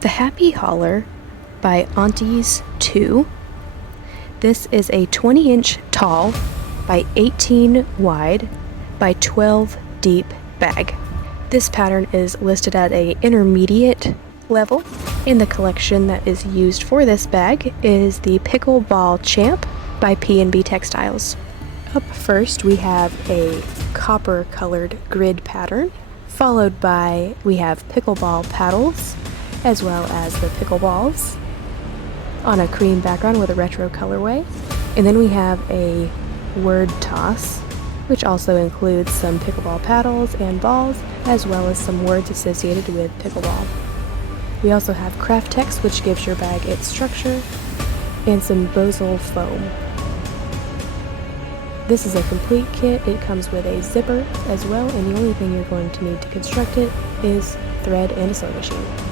The Happy Hauler by Aunties Two. This is a 20-inch tall by 18 wide by 12 deep bag. This pattern is listed at a intermediate level. In the collection that is used for this bag is the Pickleball Champ by P&amp Textiles. Up first we have a copper colored grid pattern, followed by we have pickleball paddles as well as the pickleballs on a cream background with a retro colorway. And then we have a word toss, which also includes some pickleball paddles and balls, as well as some words associated with pickleball. We also have craft text, which gives your bag its structure, and some Bosal foam. This is a complete kit. It comes with a zipper as well, and the only thing you're going to need to construct it is thread and a sewing machine.